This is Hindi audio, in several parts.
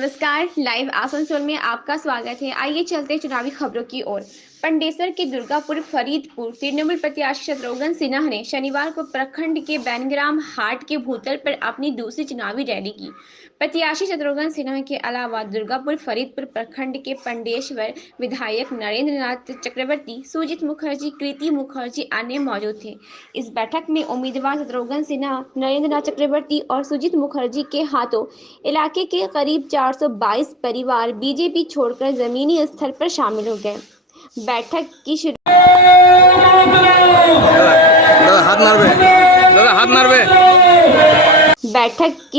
नमस्कार। लाइव आसनसोल में आपका स्वागत है। आइए चलते चुनावी खबरों की ओर। पंडेसर के दुर्गापुर फरीदपुर तृणमूल प्रत्याशी शत्रुघ्न सिन्हा ने शनिवार को प्रखंड के बैनग्राम हाट के भूतल पर अपनी दूसरी चुनावी रैली की। प्रत्याशी शत्रुघ्न सिन्हा के अलावा दुर्गापुर फरीदपुर प्रखंड के पंडेश्वर विधायक नरेंद्र नाथ चक्रवर्ती, सुजीत मुखर्जी, कृति मुखर्जी अन्य मौजूद थे। इस बैठक में उम्मीदवार शत्रुघ्न सिन्हा, नरेंद्र नाथ चक्रवर्ती और सुजीत मुखर्जी के हाथों इलाके के करीब 422 परिवार बीजेपी छोड़कर जमीनी स्तर पर शामिल हो गए। बैठक की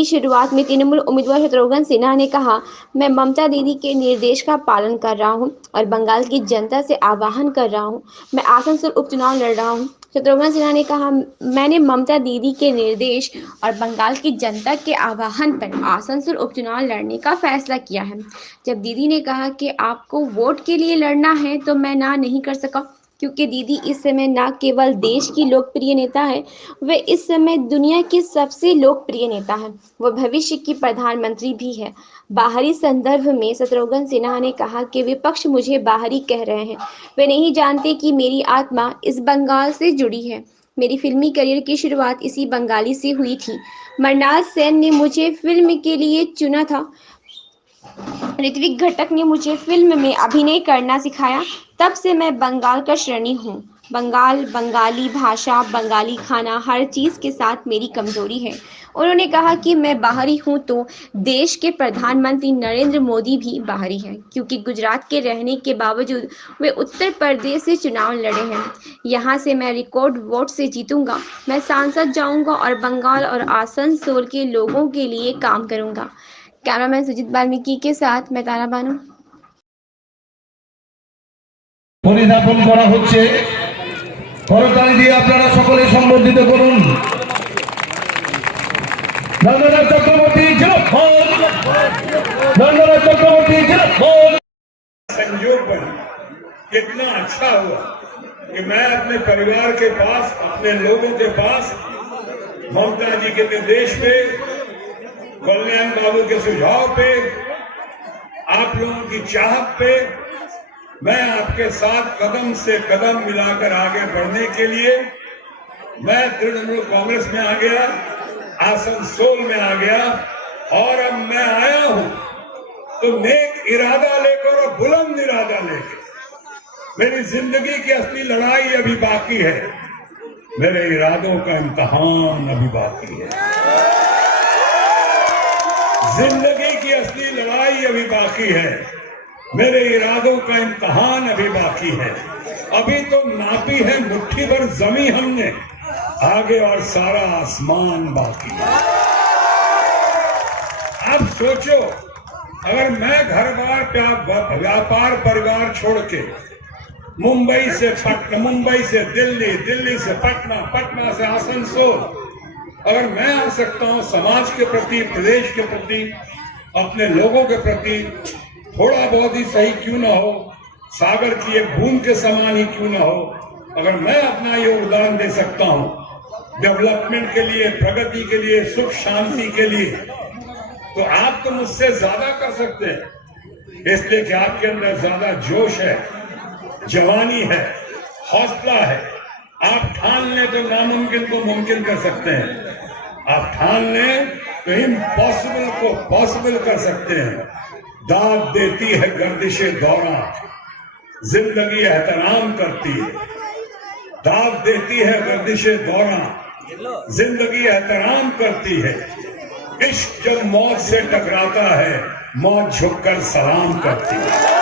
शुरुआत में तृणमूल उम्मीदवार शत्रुघ्न सिन्हा ने कहा, मैं ममता दीदी के निर्देश का पालन कर रहा हूं और बंगाल की जनता से आह्वान कर रहा हूं। मैं आसनसोल उपचुनाव लड़ रहा हूं। शत्रुघ्न सिन्हा ने कहा, मैंने ममता दीदी के निर्देश और बंगाल की जनता के आह्वान पर आसनसोल उपचुनाव लड़ने का फैसला किया है। जब दीदी ने कहा कि आपको वोट के लिए लड़ना है तो मैं ना नहीं कर सका, क्योंकि दीदी इस समय न केवल देश की लोकप्रिय नेता है, वे इस समय दुनिया की सबसे लोकप्रिय नेता है। वो भविष्य की प्रधानमंत्री भी है। बाहरी संदर्भ में शत्रुघ्न सिन्हा ने कहा कि विपक्ष मुझे बाहरी कह रहे हैं। वे नहीं जानते कि मेरी आत्मा इस बंगाल से जुड़ी है। मेरी फिल्मी करियर की शुरुआत इसी बंगाली से हुई थी। मृणाल सेन ने मुझे फिल्म के लिए चुना था। ऋत्विक घटक ने मुझे फिल्म में अभिनय करना सिखाया। तब से मैं बंगाल का श्रेणी हूँ। बंगाल, बंगाली भाषा, बंगाली खाना, हर चीज़ के साथ मेरी कमजोरी है। उन्होंने कहा कि मैं बाहरी हूँ तो देश के प्रधानमंत्री नरेंद्र मोदी भी बाहरी हैं, क्योंकि गुजरात के रहने के बावजूद वे उत्तर प्रदेश से चुनाव लड़े हैं। यहाँ से मैं रिकॉर्ड वोट से जीतूंगा। मैं सांसद जाऊंगा और बंगाल और आसनसोल के लोगों के लिए काम करूंगा। कैमरामैन सुजीत वाल्मीकि के साथ मैं तारा बानू। পরিধাপন করা হচ্ছে। করতালি দিয়ে আপনারা সকলে সম্বর্ধিত করুন। নন্দনাথ চক্রবর্তী নন্দনাথ চক্রবর্তী संयोग बना। कितना अच्छा हुआ कि मैं अपने परिवार के पास, अपने लोगों के पास ममता जी के निर्देश पे, कल्याण बाबू के सुझाव पे, आप लोगों की चाहत पे मैं आपके साथ कदम से कदम मिलाकर आगे बढ़ने के लिए मैं तृणमूल कांग्रेस में आ गया, आसनसोल में आ गया और अब मैं आया हूं तो नेक इरादा लेकर और बुलंद इरादा लेकर। मेरी जिंदगी की असली लड़ाई अभी बाकी है, मेरे इरादों का इम्तिहान अभी बाकी है। जिंदगी की असली लड़ाई अभी बाकी है, मेरे इरादों का इम्तिहान अभी बाकी है। अभी तो नापी है मुट्ठी भर जमी हमने, आगे और सारा आसमान बाकी है। अब सोचो, अगर मैं घर बार व्यापार परिवार छोड़ के मुंबई से पटना, मुंबई से दिल्ली, दिल्ली से पटना, पटना से आसनसोल, अगर मैं आ सकता हूं समाज के प्रति, प्रदेश के प्रति, अपने लोगों के प्रति थोड़ा बहुत ही सही क्यों ना हो, सागर की एक बूंद के समान ही क्यों ना हो, अगर मैं अपना योगदान दे सकता हूं डेवलपमेंट के लिए, प्रगति के लिए, सुख शांति के लिए, तो आप तो मुझसे ज्यादा कर सकते हैं। इसलिए कि आपके अंदर ज्यादा जोश है, जवानी है, हौसला है। आप ठान लें तो नामुमकिन को मुमकिन कर सकते हैं, आप ठान लें तो इम्पॉसिबल को पॉसिबल कर सकते हैं। दाद देती है गर्दिशे दौरा, जिंदगी एहतराम करती है। दाद देती है गर्दिशे दौरा, जिंदगी एहतराम करती है। इश्क जब मौत से टकराता है, मौत झुककर सलाम करती है।